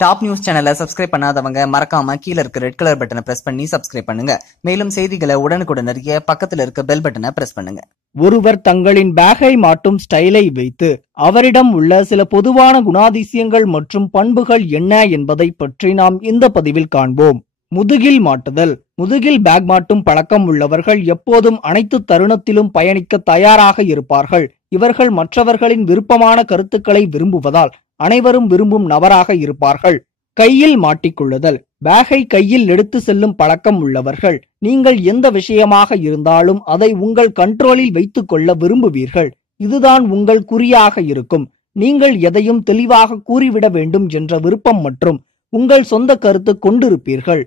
Top news சேனலை subscribe பண்ணாதவங்க மறக்காம கீழ இருக்க ரெட் கலர் பட்டனை பிரஸ் பண்ணி சப்ஸ்கிரைப் பண்ணுங்க. மேலும் செய்திகளை உடனுக்குடன் அறிய பக்கத்துல இருக்க பெல் பட்டனை பிரஸ் பண்ணுங்க. ஒருவர் தங்களின் பேகை மாட்டும் ஸ்டைலை வைத்து அவரிடம் உள்ள சில பொதுவான குணாதிசயங்கள் மற்றும் பண்புகள் என்ன என்பதை பற்றி நாம் இந்த பதிவில் காண்போம். முதுகில் மாட்டுதல் முதுகில் பேக் மாட்டும் பழக்கம் உள்ளவர்கள் எப்போதும் அனைத்து தருணத்திலும் பயணிக்க தயாராக இருப்பார்கள். இவர்கள் மற்றவர்களின் விருப்பமான கருத்துக்களை விரும்புவதால் அனைவரும் விரும்பும் நபராக இருப்பார்கள். கையில் மாட்டிக்கொள்ளுதல். பேகை கையில் எடுத்து செல்லும் பழக்கம் உள்ளவர்கள். நீங்கள் எந்த விஷயமாக இருந்தாலும் அதை உங்கள் கண்ட்ரோலில் வைத்துக் கொள்ள விரும்புவீர்கள். இதுதான் உங்கள் குறியாக இருக்கும். நீங்கள் எதையும் தெளிவாக கூறிவிட வேண்டும் என்ற விருப்பம் மற்றும் உங்கள் சொந்த கருத்து கொண்டிருப்பீர்கள்.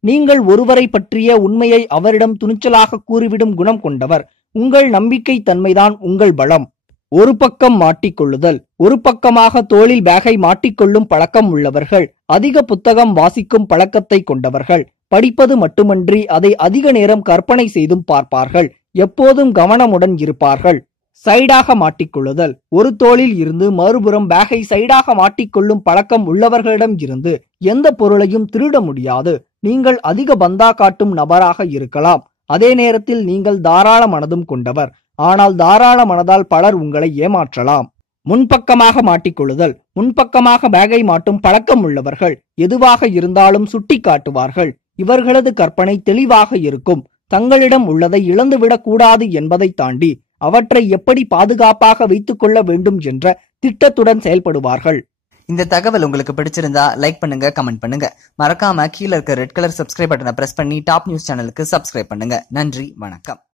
நீங்கள் ஒருவரை பற்றிய உண்மையை அவரிடம் துணிச்சலாக கூறிவிடும் குணம் கொண்டவர். உங்கள் நம்பிக்கை தன்மைதான் உங்கள் பலம். ஒரு பக்கம் மாட்டிக்கொள்ளுதல் ஒரு பக்கமாக தோளில் பேகை மாட்டிக்கொள்ளும் பழக்கம் உள்ளவர்கள் அதிக புத்தகம் வாசிக்கும் பழக்கத்தை கொண்டவர்கள் படிப்பது மட்டுமன்றி அதை அதிக நேரம் கற்பனை செய்தும் பார்ப்பார்கள் எப்போதும் கவனமுடன் இருப்பார்கள். சைடாக மாட்டிக்கொள்ளுதல் ஒரு தோளில் இருந்து மறுபுறம் பேகை சைடாக மாட்டிக்கொள்ளும் பழக்கம் உள்ளவர்களிடம் இருந்து எந்த பொருளையும் திருட முடியாது நீங்கள் அதிக பந்தா காட்டும் நபராக இருக்கலாம் அதே நேரத்தில் நீங்கள் தாராள மனதும் கொண்டவர் ஆனால் தாராள மனதால் பலர் உங்களை ஏமாற்றலாம். முன்பக்கமாக மாட்டிக்கொள்ளுதல் முன்பக்கமாக பேகை மாட்டும் பழக்கம் உள்ளவர்கள் எதுவாக இருந்தாலும் சுட்டி காட்டுவார்கள். இவர்களது கற்பனை தெளிவாக இருக்கும். தங்களிடம் உள்ளதை இழந்துவிடக் கூடாது என்பதை தாண்டி அவற்றை எப்படி பாதுகாப்பாக வைத்துக் கொள்ள வேண்டும் என்ற திட்டத்துடன் செயல்படுவார்கள். இந்த தகவல் உங்களுக்கு பிடிச்சிருந்தா லைக் பண்ணுங்க கமெண்ட் பண்ணுங்க. மறக்காம கீழ இருக்க ரெட் கலர் சப்ஸ்கிரைப் பட்டனை பிரஸ் பண்ணி டாப் நியூஸ் சேனலுக்கு சப்ஸ்கிரைப் பண்ணுங்க. நன்றி வணக்கம்.